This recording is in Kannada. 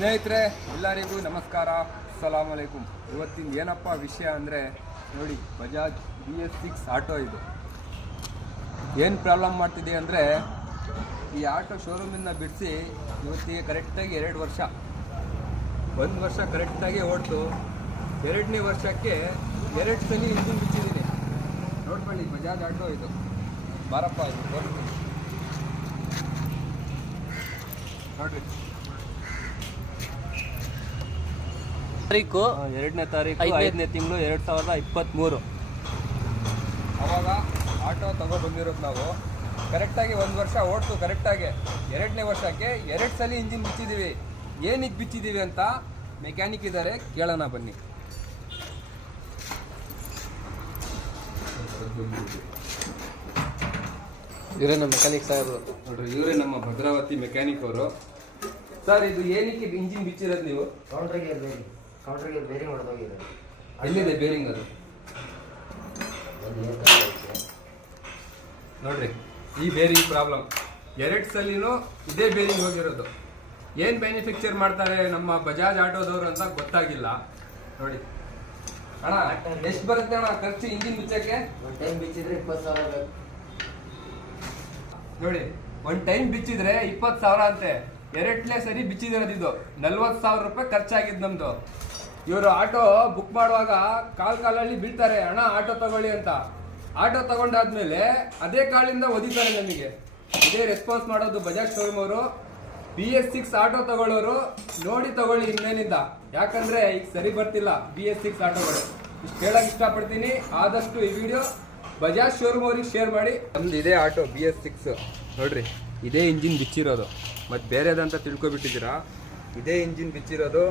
ಸ್ನೇಹಿತರೆ ಎಲ್ಲರಿಗೂ ನಮಸ್ಕಾರ, ಅಸ್ಸಲಾಮು ಅಲೈಕುಮ್. ಇವತ್ತಿನ ಏನಪ್ಪ ವಿಷಯ ಅಂದರೆ ನೋಡಿ, ಬಜಾಜ್ BS6 ಆಟೋ ಇದು ಏನು ಪ್ರಾಬ್ಲಮ್ ಮಾಡ್ತಿದೆ ಅಂದರೆ, ಈ ಆಟೋ ಶೋರೂಮಿಂದ ಬಿಡಿಸಿ ಇವತ್ತಿಗೆ ಕರೆಕ್ಟಾಗಿ 2 ವರ್ಷ, 1 ವರ್ಷ ಕರೆಕ್ಟಾಗಿ ಓಡ್ತು. 2ನೇ ವರ್ಷಕ್ಕೆ 2 ಸಲ ಇಂಜಿನ್ ಬಿಚ್ಚಿದ್ದೀನಿ. ನೋಡ್ಕೊಳ್ಳಿ, ಬಜಾಜ್ ಆಟೋ ಇದು. ಬಾರಪ್ಪ ಇದು ತೋರಿಸ್ತೀನಿ ನೋಡ್ರಿ. ತಾರೀಕು 2ನೇ ತಾರೀಕು 5ನೇ ತಿಂಗಳು 2023. ಅವಾಗ ಆಟೋ ಬಂದಿರೋದು ನಾವು. ಕರೆಕ್ಟಾಗಿ 1 ವರ್ಷ ಓಡ್ತು. ಕರೆಕ್ಟಾಗಿ 2ನೇ ವರ್ಷಕ್ಕೆ 2 ಸಲ ಇಂಜಿನ್ ಬಿಚ್ಚಿದ್ದೀವಿ. ಏನಕ್ಕೆ ಬಿಚ್ಚಿದ್ದೀವಿ ಅಂತ ಮೆಕ್ಯಾನಿಕ್ ಇದ್ದಾರೆ, ಕೇಳೋಣ ಬನ್ನಿ. ಇವರೇ ನಮ್ಮ ಮೆಕ್ಯಾನಿಕ್ ಸಾಹೇಬರು ನೋಡ್ರಿ, ಇವರೇ ನಮ್ಮ ಭದ್ರಾವತಿ ಮೆಕ್ಯಾನಿಕ್ ಅವರು. ಸರ್, ಇದು ಏನಕ್ಕೆ ಇಂಜಿನ್ ಬಿಚ್ಚಿರೋದು ನೀವು? ಕೌಂಟ್ರಿಗೆ ಬೇರಿಂಗ್ ಹೊಡೆದೋಗಿದೆ. ಎಲ್ಲಿದೆ ಬೇರಿಂಗ್? ಅದು ನೋಡ್ರಿ, ಈ ಬೇರಿಂಗ್ ಪ್ರಾಬ್ಲಮ್. 2 ಸಲಿನೂ ಇದೇ ಬೇರಿಂಗ್ ಹೋಗಿರೋದು. ಏನು ಮ್ಯಾನುಫ್ಯಾಕ್ಚರ್ ಮಾಡ್ತಾರೆ ನಮ್ಮ ಬಜಾಜ್ ಆಟೋದವರು ಅಂತ ಗೊತ್ತಾಗಿಲ್ಲ. ನೋಡಿ ಅಣ್ಣ, ಎಷ್ಟು ಬರುತ್ತೆ ಅಣ್ಣ ಖರ್ಚು ಇಂಜಿನ್ ಬಿಚ್ಚಕ್ಕೆ? ಒಂದು ಟೈಮ್ ಬಿಚ್ಚಿದ್ರೆ 20,000 ಬೇಕು. ನೋಡಿ, 1 ಟೈಮ್ ಬಿಚ್ಚಿದ್ರೆ 20,000 ಅಂತೆ. 2ನೇ ಸರಿ ಬಿಚ್ಚಿದಿರೋದು ಇದು. 40,000 ರೂಪಾಯಿ ಖರ್ಚಾಗಿದ್ದು ನಮ್ದು. ಇವರು ಆಟೋ ಬುಕ್ ಮಾಡುವಾಗ ಕಾಲಲ್ಲಿ ಬೀಳ್ತಾರೆ, ಅಣ್ಣ ಆಟೋ ತಗೊಳ್ಳಿ ಅಂತ. ಆಟೋ ತಗೊಂಡಾದ್ಮೇಲೆ ಅದೇ ಕಾಲಿಂದ ಒದಿತಾರೆ ನಮಗೆ. ಇದೇ ರೆಸ್ಪಾನ್ಸ್ ಮಾಡೋದು ಬಜಾಜ್ ಶೋರೂಮ್ ಅವರು. BS6 ಆಟೋ ತಗೊಳ್ಳೋರು ನೋಡಿ ತಗೊಳ್ಳಿ ಇನ್ನೇನಿಂದ. ಯಾಕಂದ್ರೆ ಈಗ ಸರಿ ಬರ್ತಿಲ್ಲ BS6 ಆಟೋಗಳು. ಇಷ್ಟು ಹೇಳಕ್ ಇಷ್ಟಪಡ್ತೀನಿ. ಆದಷ್ಟು ಈ ವಿಡಿಯೋ ಬಜಾಜ್ ಶೋರೂಮ್ ಅವ್ರಿಗೆ ಶೇರ್ ಮಾಡಿ. ನಮ್ದು ಇದೇ ಆಟೋ BS6 ನೋಡ್ರಿ, ಇದೇ ಇಂಜಿನ್ ಬಿಚ್ಚಿರೋದು. ಮತ್ತು ಬೇರೆದಂತ ತಿಳ್ಕೊಬಿಟ್ಟಿದ್ದೀರಾ. ಇದೇ ಇಂಜಿನ್ ಬಿಚ್ಚಿರೋದು.